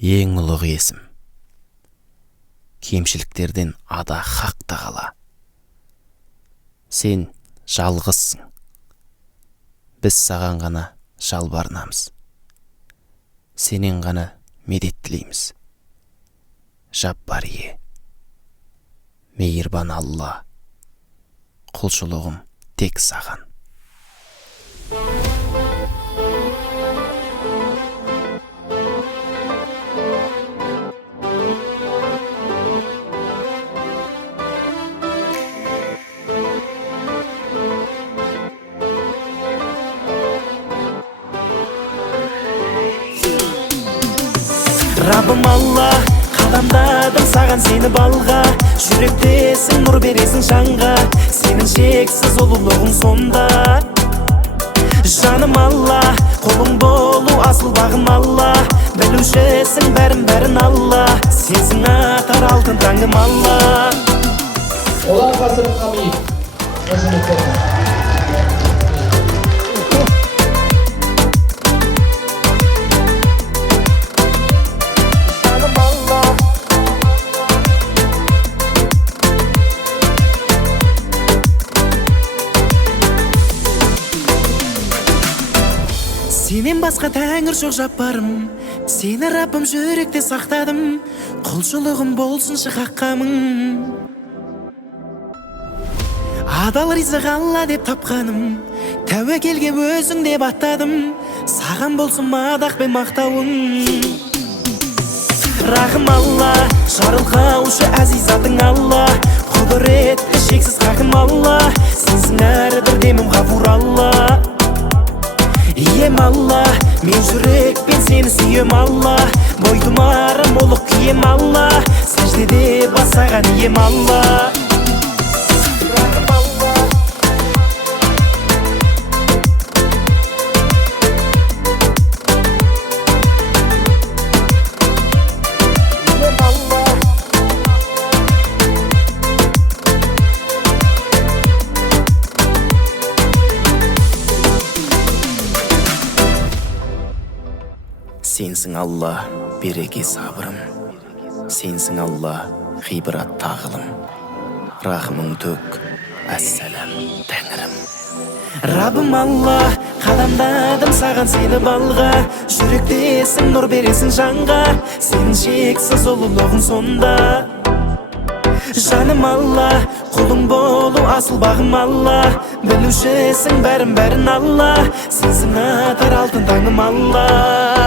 Ең ұлық есім. Кемшіліктерден ада хақта қала. Сен жалғызсың. Біз саған ғана жалбарынамыз. Сенен ғана медет тілейміз. Жаббар ие. Мейірбан Алла. Құлшылығым тек саған. Раббым Алла, қадамдадым саған сені балға. Жүректесің, нұр бересің жанға. Сенің шексіз ұлылығың сонда. Жаным Алла, қолың болу асыл бағым Алла. Білушісің бәрін Алла. Сенсің атар алтын таңым Алла. Олар қасырып қамей. Сенен басқа тәңір жоқ жаппарым. Сені Раббым жүректе сақтадым. Құлшылығым болсыншы хаққамың. Адал ризық Алла деп тапқаным. Тәуекелге өзің деп аттадым. Саған болсын мадақ пен мақтауың. Рахым Алла, жарылқаушы әзизатың Алла. Құдіретті шексіз хакім Алла. Сенсің әрбір демім ғафур Алла. Ием Алла, мен жүрекпен сені сүйем Алла. Бойтұмарым олық кием Алла. Сәждеде басаған ием Алла. Сенсің Алла, береке сабырым. Сенсің Алла, ғибрат тағылым. Рахымың төк, әссәләм тәңірім. Раббым Алла, қадамдадым саған сені балға. Жүректесің, нұр бересің жанға. Сенің шексіз ұлылығың сонда. Жаным Алла, құлың болу асыл бағым Алла. Білушісің бәрін Алла. Сенсің атар алтын таңым Алла.